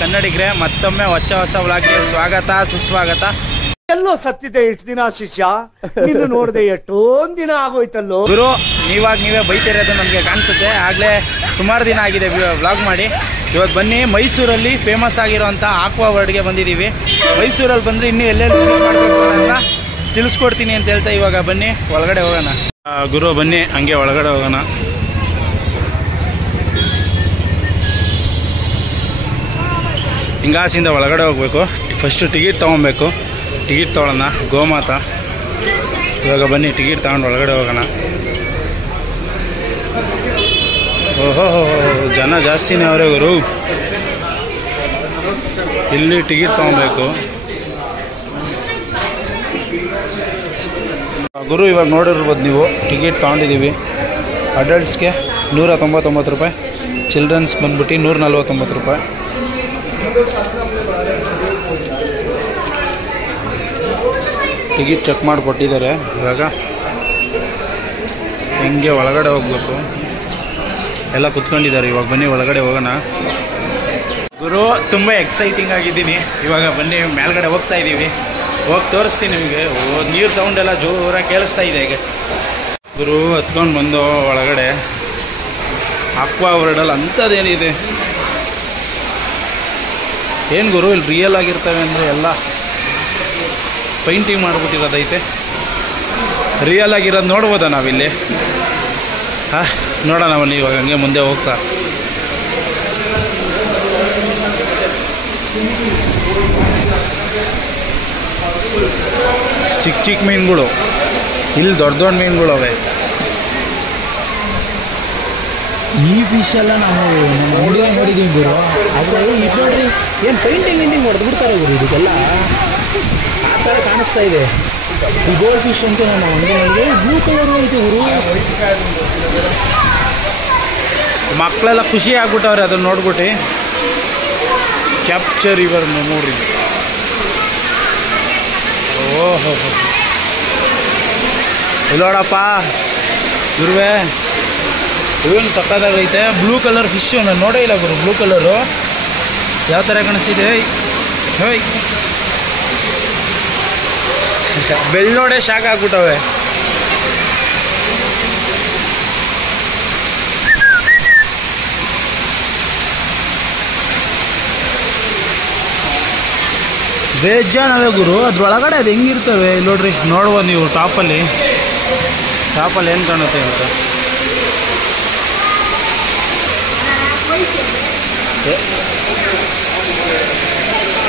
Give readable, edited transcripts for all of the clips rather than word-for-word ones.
ಕನ್ನಡಿಗರೇ, ಮತ್ತೊಮ್ಮೆ ಹೊಸ ವ್ಲಾಗ್ಗೆ ಸ್ವಾಗತ ಸುಸ್ವಾಗತ. ಎಲ್ಲೋ ಸತ್ತಿದೆ ಇಷ್ಟು ದಿನ ಶಿಷ್ಯ, ನಿನ್ನ ನೋಡದೆ ಎಷ್ಟೊಂದ್ ದಿನ ಆಗೋಯ್ತಲ್ಲೋ ಗುರು. ನೀವೇ ಬೈತಿರೋದು ನಮಗೆ ಕಾಣಿಸುತ್ತೆ. ಆಗ್ಲೇ ಸುಮಾರು ದಿನ ಆಗಿದೆ ವ್ಲಾಗ್ ಮಾಡಿ. ಇವತ್ತು ಬನ್ನಿ, ಮೈಸೂರಲ್ಲಿ ಫೇಮಸ್ ಆಗಿರೋಂಥ ಆಕ್ವಾ ವರ್ಲ್ಡ್ಗೆ ಬಂದಿದ್ದೀವಿ. ಮೈಸೂರಲ್ಲಿ ಬಂದರೆ ಇನ್ನೂ ಎಲ್ಲೆಲ್ಲಿ ವಿಸಿಟ್ ಮಾಡಬೇಕು ಅಂತ ತಿಳಿಸ್ಕೊಡ್ತೀನಿ ಅಂತ ಹೇಳ್ತಾ ಇವಾಗ ಬನ್ನಿ ಒಳಗಡೆ ಹೋಗೋಣ. ಗುರು ಬನ್ನಿ, ಹಂಗೆ ಒಳಗಡೆ ಹೋಗೋಣ. ಹಿಂಗಾಸಿಂದ ಒಳಗಡೆ ಹೋಗ್ಬೇಕು. ಫಸ್ಟು ಟಿಕೆಟ್ ತೊಗೊಬೇಕು. ಟಿಕೆಟ್ ತೊಗೊಳ್ಳೋಣ. ಗೋಮಾತ. ಇವಾಗ ಬನ್ನಿ ಟಿಕೆಟ್ ತಗೊಂಡು ಒಳಗಡೆ ಹೋಗೋಣ. ಓಹೋ, ಜನ ಜಾಸ್ತಿನೇ ಅವರೇ ಗುರು. ಇಲ್ಲಿ ಟಿಕೆಟ್ ತೊಗೊಬೇಕು ಗುರು. ಇವಾಗ ನೋಡಿರ್ಬೋದು ನೀವು, ಟಿಕೆಟ್ ತೊಗೊಂಡಿದ್ದೀವಿ. ಅಡಲ್ಟ್ಸ್ಗೆ 199 ರೂಪಾಯಿ, ಚಿಲ್ಡ್ರನ್ಸ್ ಬಂದ್ಬಿಟ್ಟು 149 ರೂಪಾಯಿ. ಟಿಕೆಟ್ ಚೆಕ್ ಮಾಡಿ ಕೊಟ್ಟಿದ್ದಾರೆ. ಇವಾಗ ಹೆಂಗೆ ಒಳಗಡೆ ಹೋಗ್ಬೇಕು, ಎಲ್ಲ ಕುತ್ಕೊಂಡಿದ್ದಾರೆ. ಇವಾಗ ಬನ್ನಿ ಒಳಗಡೆ ಹೋಗೋಣ. ಗುರು ತುಂಬ ಎಕ್ಸೈಟಿಂಗ್ ಆಗಿದ್ದೀನಿ. ಇವಾಗ ಬನ್ನಿ ಮೇಲ್ಗಡೆ ಹೋಗ್ತಾ ಇದ್ದೀವಿ. ಹೋಗಿ ತೋರಿಸ್ತೀನಿ ನಿಮಗೆ. ನೀರು ಸೌಂಡ್ ಎಲ್ಲ ಜೋರಾಗಿ ಕೇಳಿಸ್ತಾ ಇದೆ ಈಗ. ಗುರು ಹತ್ಕೊಂಡು ಬಂದು ಒಳಗಡೆ ಆಕ್ವಾ ವರ್ಲ್ಡಲ್ಲಿ ಅಂಥದ್ದೇನಿದೆ ಏನು ಗುರು. ಇಲ್ಲಿ ರಿಯಲ್ ಆಗಿರ್ತವೆ ಅಂದರೆ ಎಲ್ಲ ಪೈಂಟಿಂಗ್ ಮಾಡಿಬಿಟ್ಟಿರೋದೈತೆ. ರಿಯಲ್ ಆಗಿರೋದು ನೋಡ್ಬೋದಾ ನಾವಿಲ್ಲಿ? ಹಾಂ, ನೋಡೋಣ ಬನ್ನಿ ಇವಾಗ ಹಂಗೆ ಮುಂದೆ ಹೋಗ್ತಾ. ಚಿಕ್ಕ ಚಿಕ್ಕ ಮೀನುಗಳು, ಇಲ್ಲಿ ದೊಡ್ಡ ದೊಡ್ಡ ಮೀನುಗಳು ಅವೆ. ಈ ಫಿಶ್ ಎಲ್ಲ ನಾವು ನೋಡಿದ್ದೀವಿ ಗುರು. ಆದರೆ ಇದು ನೋಡ್ರಿ, ಏನು ಪೇಂಟಿಂಗ್ ಹೊಡೆದು ಬಿಡ್ತಾರೆ ಗುರು. ಇದಕ್ಕೆಲ್ಲ ಆ ಥರ ಕಾಣಿಸ್ತಾ ಇದೆ. ಈ ಗೋಲ್ಡ್ ಫಿಶ್ ಅಂತ ನಾವು ಅಂಗಡಿಯಲ್ಲಿ ಬ್ಲೂ ಕಲರ್ ಐತೆ ಗುರು. ಮಕ್ಕಳೆಲ್ಲ ಖುಷಿ ಆಗ್ಬಿಟ್ಟವ್ರೆ ಅದನ್ನು ನೋಡ್ಬಿಟ್ಟು. Capture your memory. ಓಹೋ, ಇಲ್ಲೋಡಪ್ಪ ಗುರುವೇ, ಏನು ಸಕ್ಕತ್ತಾಗೈತೆ. ಬ್ಲೂ ಕಲರ್ ಫಿಶ್ಶು ನಾನು ನೋಡೇ ಇಲ್ಲ ಗುರು. ಬ್ಲೂ ಕಲರು ಯಾವ ಥರ ಕಾಣಿಸ್ತಿದೆ. ಹೋಯ್, ಬೆಲ್ ನೋಡೇ ಶಾಕ್ ಆಗ್ಬಿಟ್ಟವೆ. ಬೇಜಾನವೇ ಗುರು. ಅದ್ರೊಳಗಡೆ ಅದು ಹೆಂಗಿರ್ತವೆ ನೋಡ್ರಿ. ನೋಡ್ಬೋದು ನೀವು ಟಾಪಲ್ಲಿ ಏನು ಕಾಣುತ್ತೆ ಅಂತ.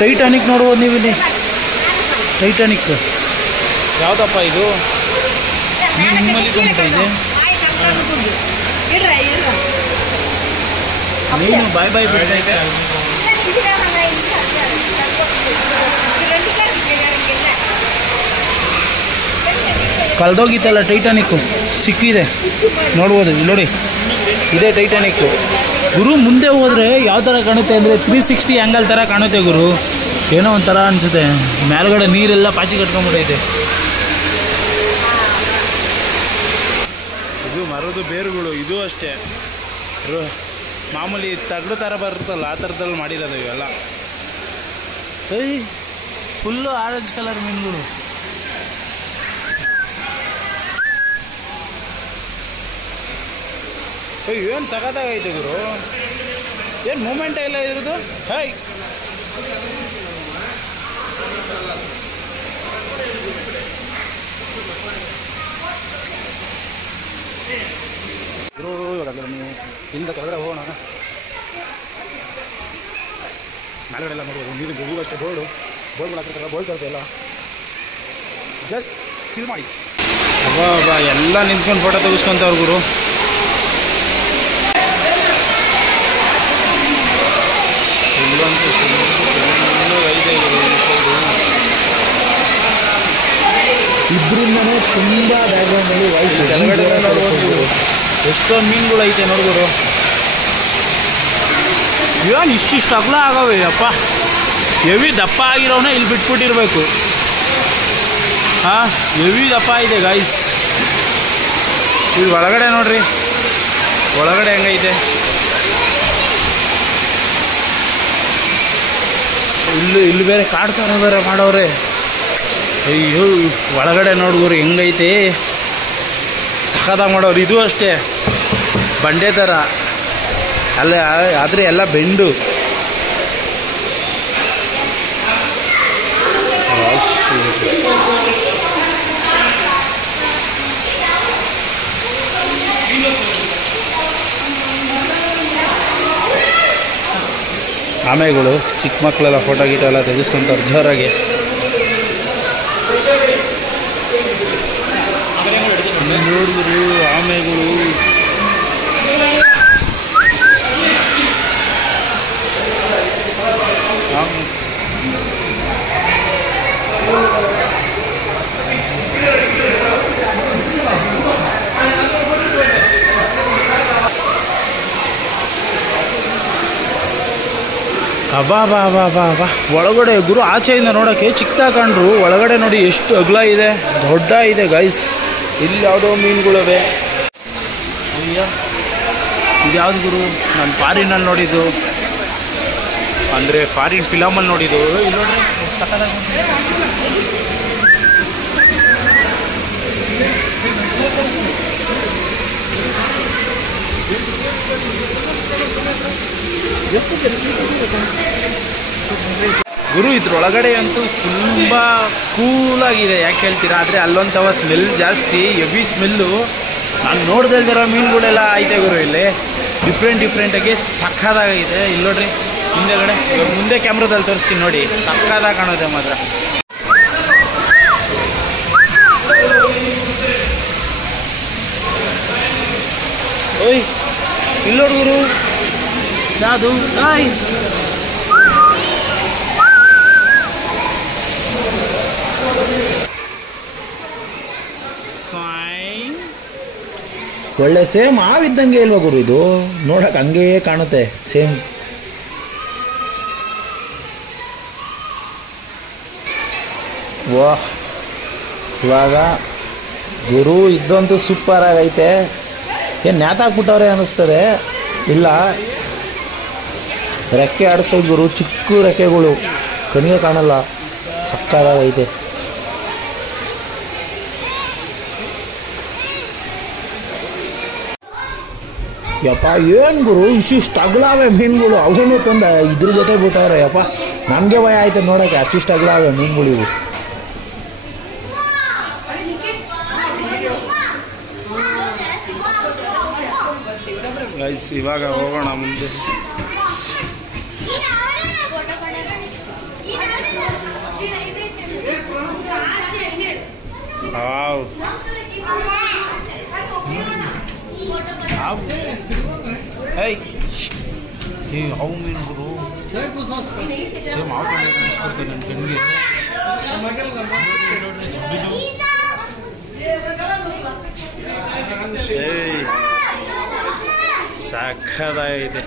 ಟೈಟಾನಿಕ್ ನೋಡ್ಬೋದು ನೀವು ಇಲ್ಲಿ. ಟೈಟಾನಿಕ್ ಯಾವುದಪ್ಪ ಇದು? ನಿಮ್ಮಲ್ಲಿ ಬಂದ್ಬಿಟ್ಟಿದೆ ನೀನು ಬಾಯ್ ಬಿಡ್ತೈತೆ. ಕಳೆದೋಗಿತ್ತಲ್ಲ ಟೈಟಾನಿಕ್ಕು, ಸಿಕ್ಕಿದೆ ನೋಡ್ಬೋದು. ನೋಡಿ, ಇದೇ ಟೈಟಾನಿಕ್ಕು ಗುರು. ಮುಂದೆ ಹೋದರೆ ಯಾವ ಥರ ಕಾಣುತ್ತೆ ಅಂದರೆ 360 ಆ್ಯಂಗಲ್ ಥರ ಕಾಣುತ್ತೆ ಗುರು. ಏನೋ ಒಂಥರ ಅನಿಸುತ್ತೆ. ಮೇಲ್ಗಡೆ ನೀರೆಲ್ಲ ಪಾಚಿ ಕಟ್ಕೊಂಡ್ಬಿಟ್ಟೈತೆ. ಇದು ಮರದ ಬೇರುಗಳು. ಇದು ಅಷ್ಟೇ ಮಾಮೂಲಿ ತಗಡು ಥರ ಬರುತ್ತಲ್ಲ, ಆ ಥರದಲ್ಲಿ ಮಾಡಿರೋದು ಇವೆಲ್ಲ. ಫುಲ್ಲು ಆರೆಂಜ್ ಕಲರ್ ಮೀನುಗಳು. ಏನು ಸಖತ್ತಾಗೈತೆ ಗುರು. ಏನು ಮೂಮೆಂಟ್ ಇಲ್ಲ ಇರೋದು. ಹಾಯ್, ಇವಾಗ ನೀವು ಇಲ್ಲಿಂದ ಕೆಳಗಡೆ ಹೋಗೋಣ. ಮೇಲ್ಗಡೆ ಎಲ್ಲ ನೋಡ್ಬೋದು. ನೀರು ಹೂವು ಅಷ್ಟೇ. ಬೋಲ್ಡ್ ಹಾಕಿರ್ತಾರಲ್ಲ, ಬೋಲ್ಡ್ ತರತ್ತೆ ಎಲ್ಲ. ಜಸ್ಟ್ ಚಿಲ್ ಮಾಡಿ. ಅಬ್ಬಾ ಎಲ್ಲ ನಿಂತ್ಕೊಂಡು ಫೋಟೋ ತೆಗಿಸ್ಕೊಂತವ್ರು ಗುರು. ಇದ್ರಿಂದನೇ ತುಂಬ ಬ್ಯಾಕ್ಗ್ರೌಂಡಲ್ಲಿ ವಾಯ್ಸ್ ಕೆಳಗಡೆ ನೋಡ್ಬೋದು. ಎಷ್ಟೊಂದು ಮೀನುಗಳು ಐತೆ ನೋಡ್ಬೋದು. ಏನು ಇಷ್ಟಿಷ್ಟು ಅಗಲ ಆಗವೆ ಅಪ್ಪ. ಹೆವಿ ದಪ್ಪ ಆಗಿರೋನೇ ಇಲ್ಲಿ ಬಿಟ್ಬಿಟ್ಟಿರ್ಬೇಕು. ಹಾಂ, ಹೆವಿ ದಪ್ಪ ಇದೆ ಗಾಯ್ಸ್. ಇಲ್ಲಿ ಒಳಗಡೆ ನೋಡ್ರಿ, ಒಳಗಡೆ ಹೆಂಗೈತೆ. ಇಲ್ಲಿ ಬೇರೆ ಕಾಡ್ತಾರ ಬೇರೆ ಮಾಡವ್ರೆ. ಅಯ್ಯೋ ಒಳಗಡೆ ನೋಡ್ಗುರು ಹೆಂಗೈತೆ, ಸಖತ್ತಾಗಿ ಮಾಡೋರು. ಇದು ಅಷ್ಟೇ ಬಂಡೆ ಥರ ಅಲ್ಲ, ಆದರೆ ಎಲ್ಲ ಬೆಂಡು. ಆಮೆಗಳು ಚಿಕ್ಕ ಮಕ್ಕಳೆಲ್ಲ ಫೋಟೋ ಗೀಟೋ ಎಲ್ಲ ತೆಗೆಸ್ಕೊಂತಾರೆ ಜೋರಾಗಿ. ನೋಡಿದ್ರು ಆಮೆಗಳು ಅಬ್ಬಾ ಬಾ ಬಾ ಬಾ ಬಾ. ಒಳಗಡೆ ಗುರು ಆಚೆಯಿಂದ ನೋಡೋಕ್ಕೆ ಚಿಕ್ಕದಾಗಿ ಕಂಡ್ರು, ಒಳಗಡೆ ನೋಡಿ ಎಷ್ಟು ಅಗಲ ಇದೆ, ದೊಡ್ಡ ಇದೆ ಗೈಸ್. ಇಲ್ಲಿ ಯಾವುದೋ ಮೀನುಗಳವೆ. ಅಯ್ಯ ಇದು ಯಾವ್ದು ಗುರು? ನಾನು ಫಾರಿನಲ್ಲಿ ನೋಡಿದ್ದು, ಅಂದರೆ ಫಾರಿನ್ ಫಿಲಮಲ್ಲಿ ನೋಡಿದ್ದು. ಇಲ್ಲಿ ನೋಡ್ರಿ ಸಖತ್ತಾಗಿ ಗುರು. ಇದ್ರೊಳಗಡೆ ಅಂತೂ ತುಂಬ ಕೂಲಾಗಿದೆ, ಯಾಕೆ ಹೇಳ್ತೀರಾ? ಆದರೆ ಅಲ್ಲೊಂಥವ ಸ್ಮೆಲ್ ಜಾಸ್ತಿ, ಹೆವಿ ಸ್ಮೆಲ್ಲು. ನಾನು ನೋಡ್ದಲ್ದಿರೋ ಮೀನುಗಳೆಲ್ಲ ಐತೆ ಗುರು ಇಲ್ಲಿ, ಡಿಫ್ರೆಂಟಾಗಿ ಸಕ್ಕದಾಗಿದೆ. ಇಲ್ಲಿ ನೋಡ್ರಿ ಹಿಂದೆಗಡೆ, ಇವಾಗ ಮುಂದೆ ಕ್ಯಾಮ್ರಾದಲ್ಲಿ ತೋರಿಸ್ತೀನಿ ನೋಡಿ, ಸಕ್ಕದಾಗಿ ಕಾಣುತ್ತೆ ಮಾತ್ರ. ಓಯ್ ಇಲ್ಲಿ ನೋಡಿ ಗುರು, ಯಾವುದು? ಆಯ್ ಒಳ್ಳೆ ಸೇಮ್ ಹಾವಿದ್ದಂಗೆ ಇಲ್ವಾ ಗುರು? ಇದು ನೋಡಕ್ಕೆ ಹಂಗೇ ಕಾಣುತ್ತೆ ಸೇಮ್. ವಾಹ್, ಇವಾಗ ಗುರು ಇದ್ದಂತೂ ಸೂಪರ್ ಆಗೈತೆ. ಏನು ನ್ಯಾತಾಕ್ಬಿಟ್ಟವ್ರೆ ಅನ್ನಿಸ್ತದೆ. ಇಲ್ಲ, ರೆಕ್ಕೆ ಆಡಿಸೋದು ಗುರು, ಚಿಕ್ಕ ರೆಕ್ಕೆಗಳು ಕಣ್ಣಿಗೆ ಕಾಣಲ್ಲ, ಸಕ್ಕತ್ತಾಗೈತೆ. ಯಪ್ಪ ಏನು ಗುರು, ಇಷ್ಟಿಷ್ಟು ಅಗಲಾವೆ ಮೀನುಗಳು. ಅವನು ತಂದ ಇದ್ರ ಜೊತೆ ಬಿಟ್ಟವ್ರೆ. ಯಪ್ಪ ನಮಗೆ ಭಯ ಆಯ್ತು ನೋಡೋಕ್ಕೆ, ಅಷ್ಟಿಷ್ಟು ಅಗಲಾವೆ ಮೀನುಗಳು ಇವು. ಇವಾಗ ಹೋಗೋಣ ಮುಂದೆ. ಅವು ಮೀನುಗಳು ಸೇಮ್ ಆವು ಕಾಣಿಸ್ಕೊಡ್ತೇನೆ ನನ್ನ ಕಣ್ಣಿಗೆ. ಸಖತ್ತಾಗಿದೆ.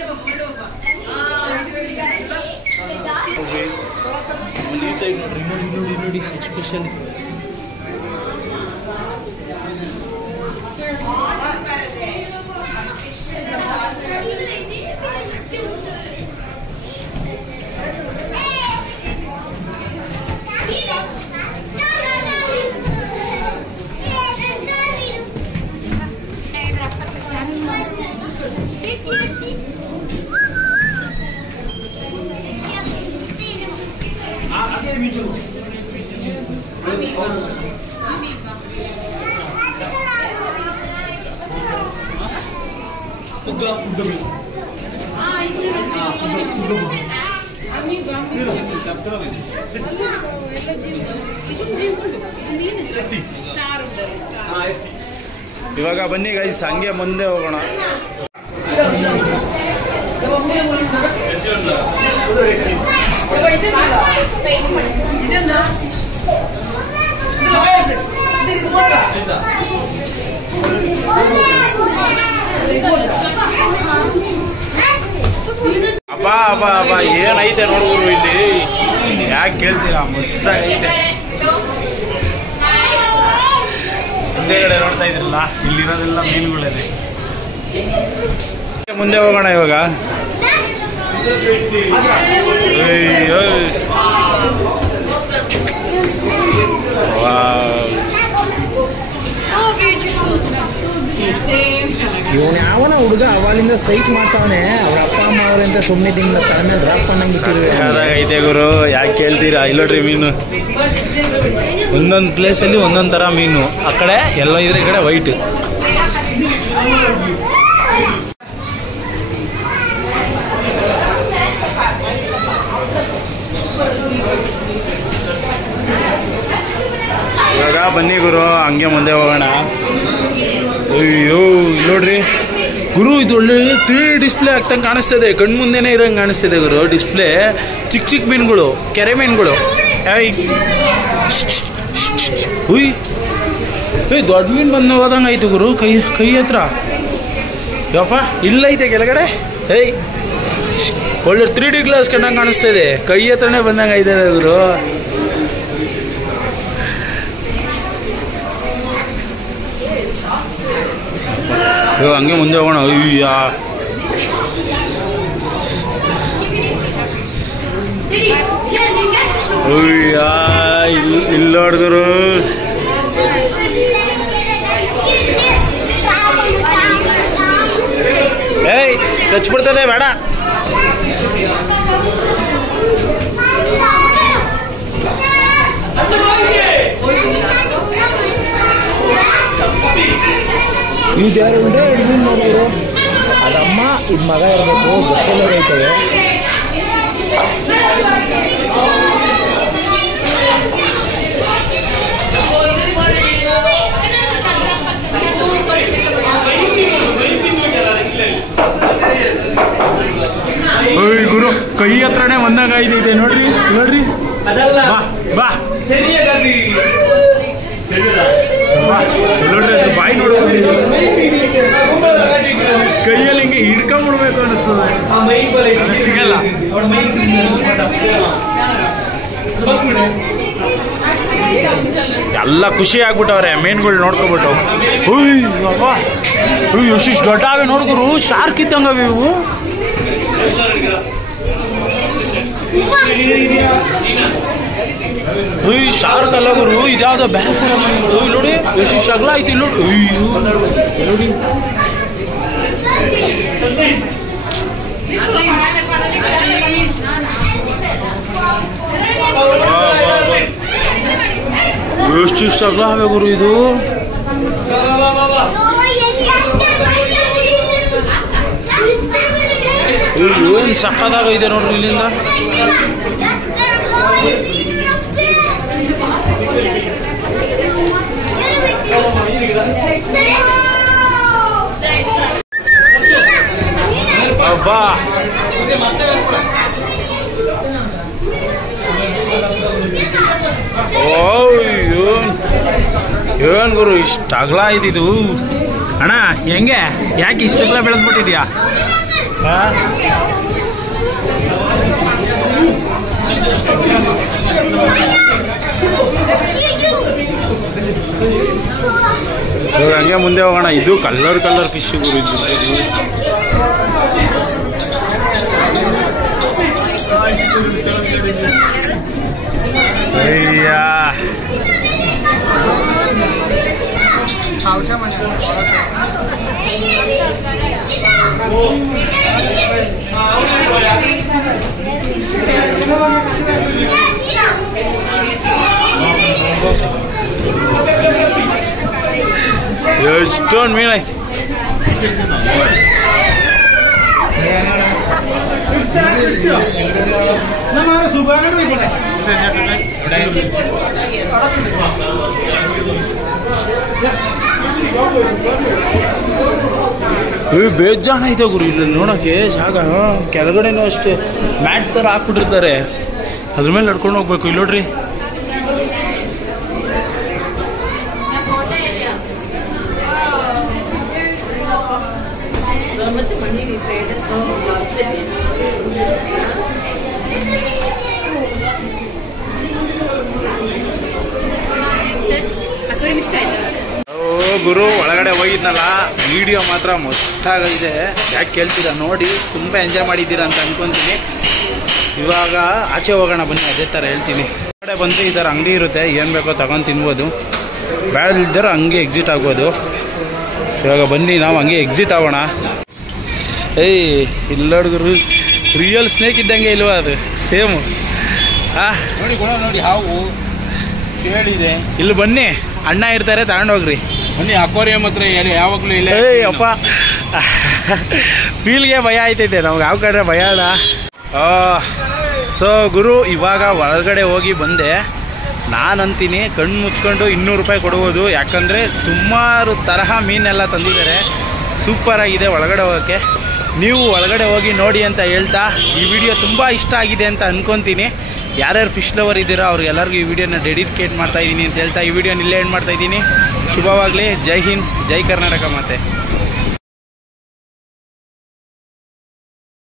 ಈ ಸೈಡ್ ನೋಡ್ರಿ, ನೋಡಿ ಎಕ್ಸ್ಪೆಷಲ್. ಇವಾಗ ಬನ್ನಿ ಗೈಸ್, ಹಂಗೆ ಮುಂದೆ ಹೋಗೋಣ. ಅಬ್ಬಾ ಅಬ್ಬಾ ಅಬ್ಬಾ, ಏನೈತೆ ನೋಡ್ಬೋದು ಇಲ್ಲಿ. ಯಾಕೆ ಕೇಳ್ತೀರಾ, ಮಸ್ತಾಗೈತೆ. ಹಿಂದೆಗಡೆ ನೋಡ್ತಾ ಇದ್ರಲ್ಲ, ಇಲ್ಲಿರೋದೆಲ್ಲ ಮೀನುಗಳೇ. ಮುಂದೆ ಹೋಗೋಣ ಇವಾಗ. ಇವನು ಯಾವನ ಹುಡುಗ ಅವಾಲಿಂದ ಸೈಟ್ ಮಾಡ್ತಾವನೆ, ಅವ್ರ ಅಪ್ಪ ಅಮ್ಮ ಅವರಿಂದ ಸುಮ್ಮನೆ ತಿಂದ ತಲೆ ಮೇಲೆ ಡ್ರಾಪ್ பண்ணಂಗಿಟ್ಟಿರು. ಐತೆ ಗುರು, ಯಾಕೆ ಕೇಳ್ತೀರಾ? ಇಲ್ಲೋಡ್ರಿ ಮೀನು ಒಂದೊಂದು ಪ್ಲೇಸಲ್ಲಿ ಒಂದೊಂದು ಥರ ಮೀನು. ಆ ಕಡೆ ಎಲ್ಲ ಇದ್ರೆ ಈ ಕಡೆ ವೈಟ್. ಇವಾಗ ಬನ್ನಿ ಗುರು, ಹಂಗೆ ಮುಂದೆ ಹೋಗೋಣ. ಅಯ್ಯೋ ನೋಡ್ರಿ ಗುರು, ಇದು ಒಳ್ಳೆ 3D ಡಿಸ್ಪ್ಲೇ ಆಗ್ತಂಗೆ ಕಾಣಿಸ್ತದೆ, ಕಣ್ಣು ಮುಂದೆನೇ ಇರೋಂಗೆ ಕಾಣಿಸ್ತಿದೆ ಗುರು ಡಿಸ್ಪ್ಲೇ. ಚಿಕ್ಕ ಚಿಕ್ಕ ಮೀನುಗಳು, ಕೆರೆ ಮೀನುಗಳು. ಹುಯ್ ದೊಡ್ಡ ಮೀನು ಬಂದು ಹೋದಂಗೆ ಆಯ್ತು ಗುರು, ಕೈ ಹತ್ರ. ಯಪ್ಪ ಇಲ್ಲೈತೆ ಕೆಳಗಡೆ. ಒಳ್ಳೆ 3D ಗ್ಲಾಸ್ ಕಂಡಂಗೆ ಕಾಣಿಸ್ತಿದೆ, ಕೈ ಹತ್ರನೇ ಬಂದಂಗೆ ಆಯ್ತದೆ ಗುರು. ಹಂಗೆ ಮುಂದೆ ಹೋಗೋಣ. ಅಯ್ಯ ಇಲ್ಲ ಹುಡುಗರು, ಏಯ್ ಕಚ್ಬಿಡ್ತದೆ, ಬೇಡ. ಇದು ಯಾರು ಉಂಡೆ ಮೀನು ನೋಡಿದ್ರು, ಅದಮ್ಮ ಇದು ಮಗ ಇರಬೇಕು, ಗೊತ್ತಲ್ಲ ರೈತವೆ. ಗುರು ಕೈ ಹತ್ರನೇ ಒಂದಾಗ ಇದೆ ನೋಡ್ರಿ ನೋಡ್ರಿ. ಬಾ ನೋಡ್ರಿ, ಅದ್ರ ಬಾಯಿ ನೋಡ್ಬೋದು, ಕೈಯಲ್ಲಿ ಹಿಂಗೆ ಹಿಡ್ಕೊಂಡ್ಬಿಡ್ಬೇಕು ಅನಿಸ್ತದೆ, ಸಿಗಲ್ಲ. ಎಲ್ಲ ಖುಷಿ ಆಗ್ಬಿಟ್ಟವ್ರೆ ಮೀನುಗಳು ನೋಡ್ಕೊಬಿಟ್ಟು. ಎಷ್ಟಿಷ್ಟು ದೊಡ್ಡ ಅವೆ ನೋಡ್ಗುರು, ಶಾರ್ಕ್ ಇದ್ದಂಗವೆ ಇವು. ಶಾರ್ಕ್ ಅಲ್ಲ ಗುರು, ಇದ್ಯಾವ್ದೋ ಬೇರೆ ಥರ ಮೀನುಗಳು. ಇಲ್ಲಿ ನೋಡಿ ಎಷ್ಟಿಷ್ಟು ಅಗಲ ಆಯ್ತು, ಇಲ್ಲಿ ನೋಡಿ. ನೋಡಿ ಎಷ್ಟಿಷ್ಟು ಅಗಲ ಅವೆ ಗುರು ಇದು. ಏನು ಸಕ್ಕದಾಗ ಇದೆ ನೋಡ್ರಿ ಇಲ್ಲಿಂದ. ಅಬ್ಬಾ ಏನ್ ಗುರು, ಇಷ್ಟ ಅಗಲ ಆಯ್ತಿದು. ಅಣ್ಣ ಹೆಂಗೆ, ಯಾಕೆ ಇಷ್ಟೆಲ್ಲ ಬೆಳೆದ್ಬಿಟ್ಟಿದ್ಯಾ? ಹಂಗೆ ಮುಂದೆ ಹೋಗೋಣ. ಇದು ಕಲರ್ ಫಿಶ್ ಗುರು, ಇದು ಅಯ್ಯ ಎಷ್ಟೊಂದು ಮೀನು ಐತಿ. ಬೇಜಾನ ಐತೆ ಗುರು ಇಲ್ಲಿ ನೋಡೋಕೆ ಜಾಗ. ಕೆಳಗಡೆನೂ ಅಷ್ಟೇ ಮ್ಯಾಟ್ ಥರ ಹಾಕ್ಬಿಟ್ಟಿರ್ತಾರೆ, ಅದ್ರ ಮೇಲೆ ನಡ್ಕೊಂಡು ಹೋಗ್ಬೇಕು. ಇಲ್ಲಿ ನೋಡ್ರಿ, ಇಷ್ಟ ಆಯ್ತು. ಗುರು ಒಳಗಡೆ ಹೋಗಿದ್ನಲ್ಲ, ವಿಡಿಯೋ ಮಾತ್ರ ಮಸ್ತಾಗಿದೆ. ಯಾಕೆ ಕೇಳ್ತೀರಾ ನೋಡಿ, ತುಂಬ ಎಂಜಾಯ್ ಮಾಡಿದ್ದೀರಾ ಅಂತ ಅನ್ಕೊತೀನಿ. ಇವಾಗ ಆಚೆ ಹೋಗೋಣ ಬನ್ನಿ, ಅದೇ ಥರ ಹೇಳ್ತೀನಿ. ಹೊರಗಡೆ ಬಂದರೆ ಈ ಥರ ಅಂಗಡಿ ಇರುತ್ತೆ, ಏನು ಬೇಕೋ ತಗೊಂಡು ತಿನ್ಬೋದು. ಬೇಡದಿದ್ದರೆ ಹಂಗೆ ಎಕ್ಸಿಟ್ ಆಗ್ಬೋದು. ಇವಾಗ ಬನ್ನಿ ನಾವು ಹಂಗೆ ಎಕ್ಸಿಟ್ ಆಗೋಣ. ಏಯ್ ಇಲ್ಲ ಹುಡುಗರು, ರಿಯಲ್ ಸ್ನೇಕ್ ಇದ್ದಂಗೆ ಇಲ್ವಾ ಅದು? ಸೇಮು. ನೋಡಿ ಗುಣ ನೋಡಿ, ಹಾವು ಇದೆ. ಇಲ್ಲಿ ಬನ್ನಿ, ಅಣ್ಣ ಇರ್ತಾರೆ, ತಗೊಂಡೋಗ್ರಿ. ಬನ್ನಿ, ಅಕ್ವೇರಿಯಂ ಹತ್ರ ಯಾವಾಗಲೂ ಇಲ್ಲ. ಏಯ್ ಅಪ್ಪ, ಫೀಲ್ಗೆ ಭಯ ಆಯ್ತೈತೆ ನಮ್ಗೆ, ಯಾವ ಕಡೆ ಭಯ ಅಲ್ಲ. ಸೊ ಗುರು, ಇವಾಗ ಒಳಗಡೆ ಹೋಗಿ ಬಂದೆ. ನಾನಂತೀನಿ ಕಣ್ಣು ಮುಚ್ಕೊಂಡು 200 ರೂಪಾಯಿ ಕೊಡ್ಬೋದು, ಯಾಕಂದರೆ ಸುಮಾರು ತರಹ ಮೀನೆಲ್ಲ ತಂದಿದ್ದಾರೆ. ಸೂಪರಾಗಿದೆ ಒಳಗಡೆ ಹೋಗೋಕ್ಕೆ. ನೀವು ಒಳಗಡೆ ಹೋಗಿ ನೋಡಿ ಅಂತ ಹೇಳ್ತಾ, ಈ ವಿಡಿಯೋ ತುಂಬ ಇಷ್ಟ ಆಗಿದೆ ಅಂತ ಅನ್ಕೊತೀನಿ. ಯಾರ್ಯಾರು ಫಿಶ್ ಲವರ್ ಇದ್ದೀರಾ ಅವ್ರಿಗೆಲ್ಲರಿಗೂ ಈ ವಿಡಿಯೋನ ಡೆಡಿಕೇಟ್ ಮಾಡ್ತಾಯಿದ್ದೀನಿ ಅಂತ ಹೇಳ್ತಾ ಈ ವಿಡಿಯೋನ ಇಲ್ಲೇ ಎಂಡ್ ಮಾಡ್ತಾಯಿದ್ದೀನಿ. ಶುಭವಾಗಲಿ. ಜೈ ಹಿಂದ್, ಜೈ ಕರ್ನಾಟಕ ಮಾತೆ.